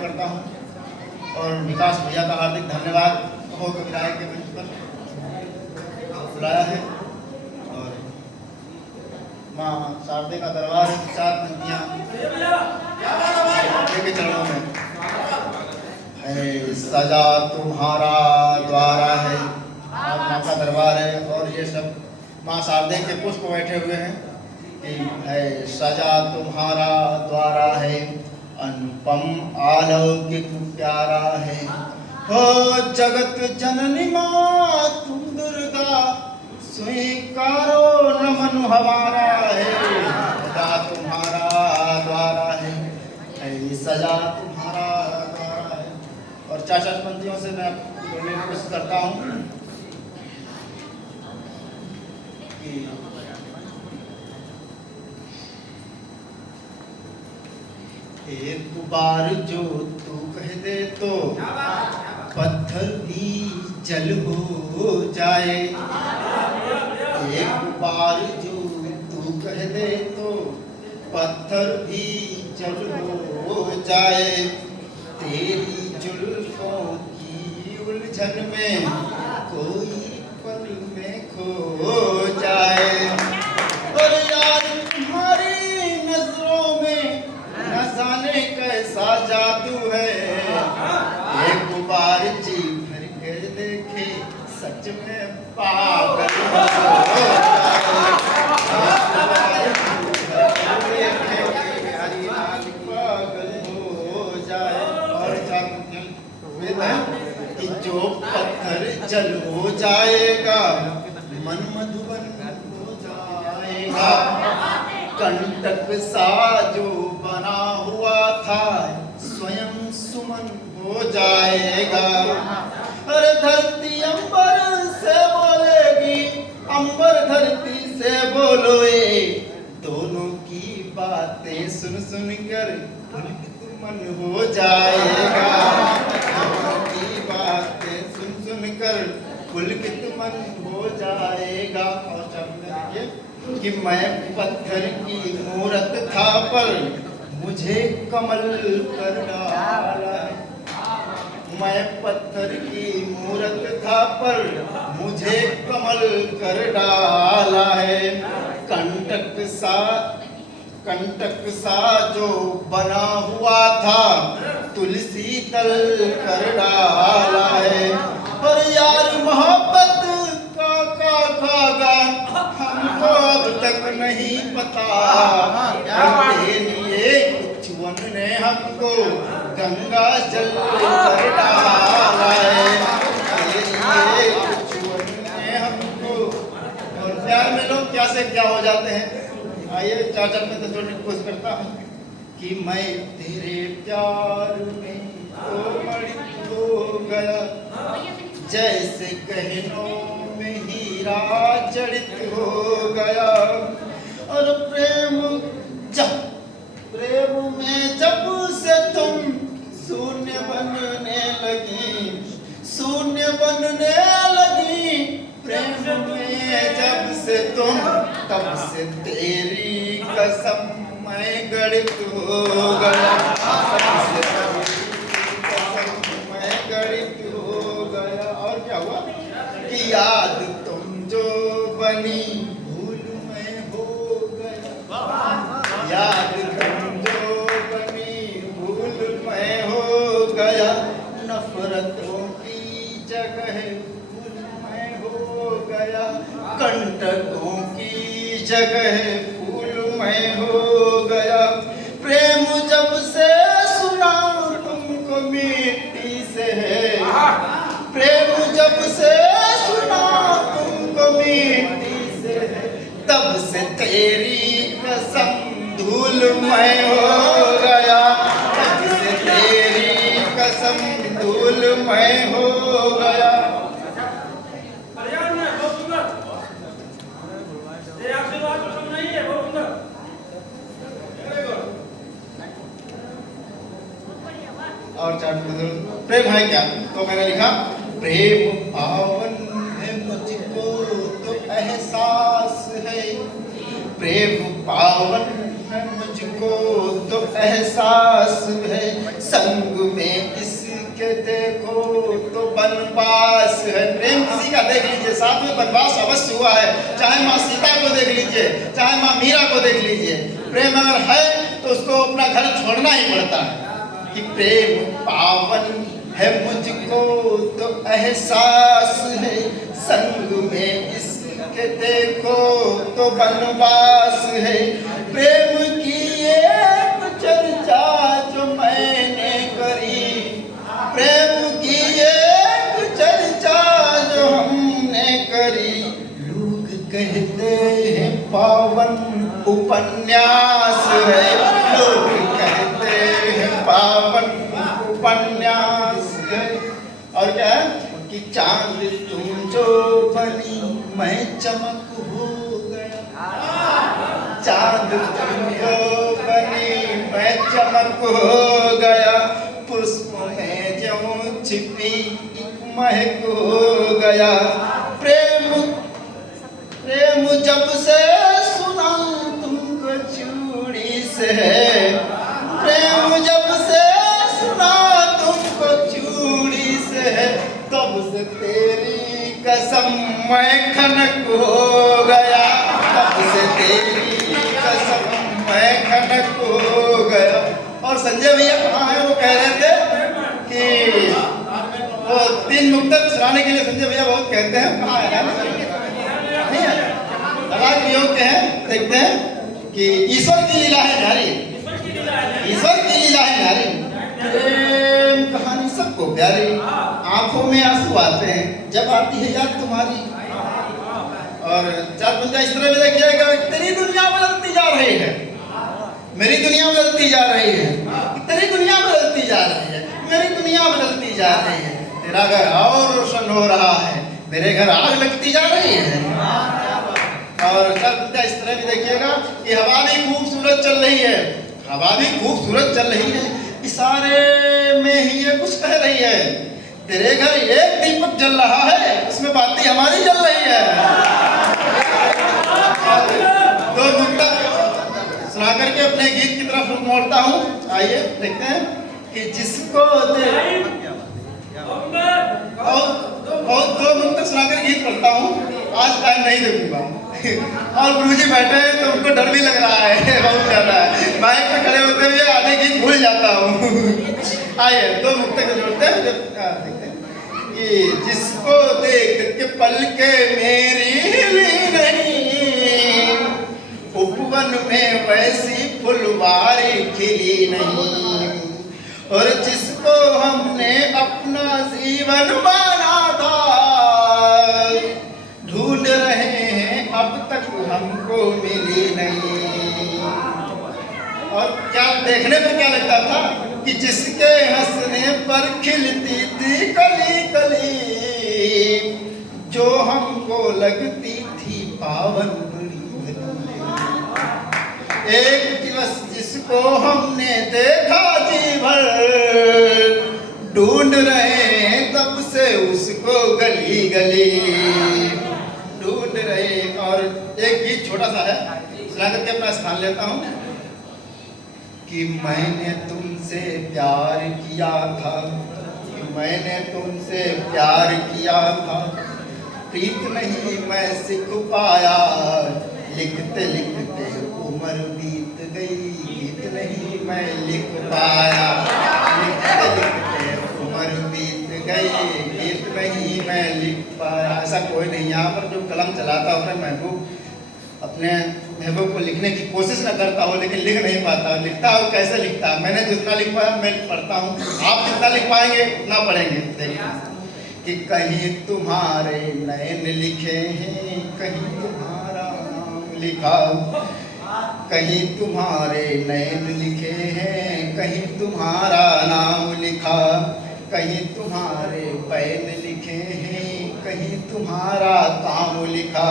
प्रणाम करता हूँ और विकास भैया का हार्दिक धन्यवाद हो कि विधायक के मंच पर बुलाया है। और माँ शारदे का दरबार है, 4 पंक्तियाँ के चरणों में है। सजा तुम्हारा द्वारा है, और माँ का दरबार है और ये सब माँ शारदे के पुष्प बैठे हुए हैं कि है सजा तुम्हारा द्वारा है, अनुपम अलौकिक प्यारा है। हो जगत जननी माँ तुम दुर्गा, स्वीकारो नमन हमारा है। सजा तुम्हारा द्वारा है, सजा तुम्हारा द्वारा है। और 4 पंक्तियों से मैं बोलने की कोशिश करता हूँ कि एक बार जो तू कह दे तो पत्थर भी जल हो जाए। एक बार जो तू कह दे तो पत्थर भी जल हो जाए। तेरी जुल्फों की उलझन में कोई पल में खो जाए। और यार तुम्हारी नजरों में न जाने कैसा जादू है। एक बार जी भर कर देखे सच में पागल हो जाए। और कि जो पत्थर जल हो जाएगा मन मधुबन हो जाएगा। कंटक सा जो बना हुआ था स्वयं सुमन हो जाएगा। अरे धरती अंबर से बोलेगी, अंबर धरती से बोलोए। दोनों की बातें सुन सुन कर पुलकित मन हो जाएगा। दोनों की बातें सुन सुन कर पुलकित मन हो जाएगा। और कि मैं पत्थर की मूरत था पर मुझे कमल कर डाला। मैं पत्थर की मूरत था पर मुझे कमल कर डाला है। कंटक सा जो बना हुआ था तुलसी तल कर डाला है। पर यार मोहब्बत का खागा हमको अब तक नहीं पता। तेरे लिए कुछ ने हमको गंगा जल कर डाला है। तेरे लिए कुछ ने हमको। और प्यार में लोग क्या से क्या हो जाते हैं। आइए 4 में तो जोड़ने की कोशिश करता हूँ कि मैं तेरे प्यार में तो मणि हो गया। जैसे गहनों में हीरा जड़ित हो गया। और प्रेम में जब से तुम शून्य बनने लगी। प्रेम में जब से तुम, तब से तेरी कसम मैं गणित हो गया। मैं गणित हो गया। और क्या हुआ कि याद तुम जो बनी भूल मैं हो गया। याद तुम जो बनी भूल मैं हो गया। नफरतों की जगह भूल मैं हो गया। कंटकों की जगह फूल मैं हो गया। प्रेम जब से सुना तुमको मिट्टी से है। प्रेम जब से सुना तुमको मिट्टी से है। तब से तेरी कसम धूल मैं हो गया। तब से तेरी कसम धूल मैं हो गया। और 4 प्रेम है क्या तो मैंने लिखा प्रेम पावन है मुझको तो एहसास है। प्रेम पावन है मुझको देखो तो एहसास है, संग में इसके देखो तो बनवास है। प्रेम किसी का देख लीजिए, साथ में बनवास अवश्य हुआ है। चाहे माँ सीता को देख लीजिए, चाहे माँ मीरा को देख लीजिए, प्रेम अगर है तो उसको अपना घर छोड़ना ही पड़ता है। कि प्रेम पावन है मुझको तो एहसास है, संग में इसके देखो तो बनवास है। प्रेम की एक चर्चा जो मैंने करी, प्रेम की एक चर्चा जो हमने करी, लोग कहते हैं पावन उपन्यास है, लोग कहते हैं पावन उपन्यास है। और क्या है कि चांद तुम जो बनी मैं चमक हो गया, चांद तुम जो बनी मैं चमक हो गया, पुष्प में जो छिपी एक महक हो गया। प्रेम प्रेम जब से सुना तुमको चूड़ी से, प्रेम जब से सुना तुमको चूड़ी से, तब से तेरी कसम मैं खनक हो गया, तब से तेरी कसम मैं खनक हो गया। और संजय भैया कहाँ है? वो कह रहे थे कि वो 3 मुक्तक सुनाने के लिए संजय भैया बहुत कहते हैं, कहाँ है? नहीं है, राग वियोग के हैं। देखते हैं कि ईश्वर की लीला है न्यारी, ईश्वर की लीला है न्यारी, प्रेम कहानी सबको प्यारी, आंखों में आंसू आते हैं जब आती है याद तुम्हारी। और 4 बंदा इस तरह भी देखिएगा, तेरी दुनिया बदलती जा रही है, मेरी दुनिया बदलती जा रही है, तेरी दुनिया बदलती जा रही है, मेरी दुनिया बदलती जा रही है। तेरा घर और रोशन हो रहा है, मेरे घर आग लगती जा रही है। और इस तरह भी देखिएगा कि हवा भी खूबसूरत चल रही है, हवा भी खूबसूरत चल रही है, इशारे में ही ये कुछ कह रही है। तेरे घर एक दीपक जल रहा है, उसमें बाती हमारी जल रही है। तो मुक्तक सुना करके अपने गीत की तरफ रुख मोड़ता हूँ। आइए देखते हैं कि जिसको और 2 मुक्तक सुनाकर गीत पढ़ता हूँ, आज टाइम नहीं देखूंगा। और गुरुजी बैठे हैं तो उनको डर भी लग रहा है बहुत ज्यादा, माइक पे खड़े होते हुए आधे गीत भूल जाता हूँ। आइए 2 मुक्तक जोड़ते हैं, देखते हैं कि जिसको देख के पलके मेरी हिली नहीं, उपवन में वैसी फुलवारी खिली नहीं, और जिसको हमने अपना जीवन माना था, ढूंढ रहे हैं अब तक हमको मिली नहीं। और क्या देखने में क्या लगता था कि जिसके हंसने पर खिलती थी कली कली, जो हमको लगती थी पावन बड़ी भली, एक दिवस जिसको हमने देखा जी भर, ढूंढ रहे हैं तब से उसको गली गली ढूंढ रहे। और एक गीत छोटा सा है, सुना करके अपना स्थान लेता हूँ कि मैंने तुमसे प्यार किया था, कि मैंने तुमसे प्यार किया था, प्रीत नहीं मैं सीख पाया, लिखते लिखते उम्र बीत गई, गीत नहीं मैं लिख पाया, लिखते लिखते उम्र बीत गई, गीत नहीं मैं लिख पाया। ऐसा कोई नहीं यहाँ पर जो कलम चलाता हो, महबूब अपने महबूब को लिखने की कोशिश न करता हो लेकिन लिख नहीं पाता, लिखता हो कैसे लिखता है। मैंने जितना लिख पाया मैं पढ़ता हूँ, आप जितना लिख पाएंगे उतना पढ़ेंगे। देखिए कि कहीं तुम्हारे नयन लिखे हैं, कहीं तुम्हारा नाम लिखा, कहीं तुम्हारे नयन लिखे हैं, कहीं तुम्हारा नाम लिखा, कहीं तुम्हारे पैन लिखे हैं, कहीं तुम्हारा काम लिखा।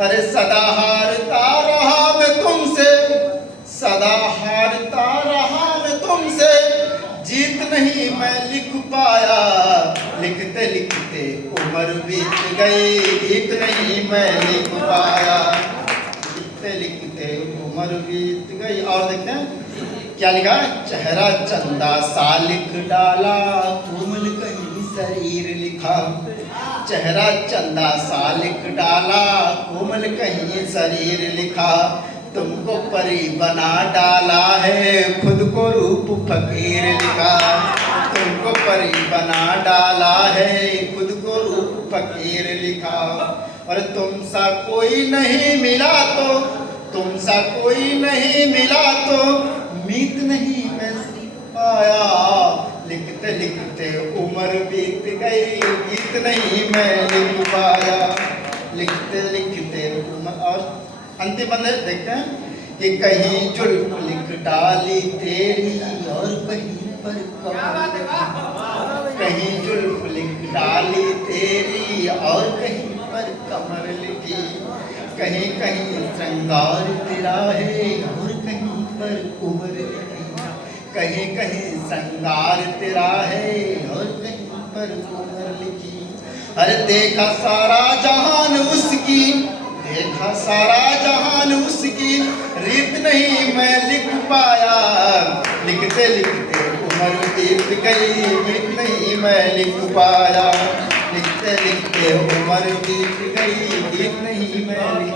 अरे सदा हारता रहा मैं तुमसे, सदा हारता रहा मैं तुमसे, जीत नहीं मैं लिख पाया, लिखते लिखते उम्र बीत गई, गीत नहीं मैं लिख पाया, लिखते लिखते उम्र उम्र बीत गई। और देखते हैं क्या लिखा है, चेहरा चंदा सा लिख डाला, कोमल कहीं शरीर लिखा। चेहरा चंदा सा लिख डाला, कोमल कहीं शरीर लिखा। तुमको परी बना डाला है, खुद को रूप फकीर लिखा। तुमको परी बना डाला है, खुद को रूप फकीर लिखा। और तुम सा कोई नहीं मिला तो, तुम सा कोई नहीं मिला तो, मीत नहीं मैं पाया। लिखते लिखते उम्र बीत गई, गीत नहीं मैं लिख पाया। लिखते लिखते उम्र। और अंतिम बंद देखते हैं कि कहीं जुल्फ लिख डाली तेरी, और कहीं पर कमर, कहीं जुल्फ लिख डाली तेरी, और कहीं पर कमर लिखी। कहीं कहीं श्रृंगार तेरा है, और कहीं पर उम्र लिखी। कहीं कहीं श्रृंगार तेरा है, और कहीं पर उम्र लिखी। अरे देखा सारा जहान उसकी, देखा सारा जहान उसकी, रीत नहीं मैं लिख पाया। लिखते लिखते उम्र बीत गई, रीत नहीं मैं लिख पाया। लिखते लिखते उम्र बीत गई, गीत नहीं मैं लिख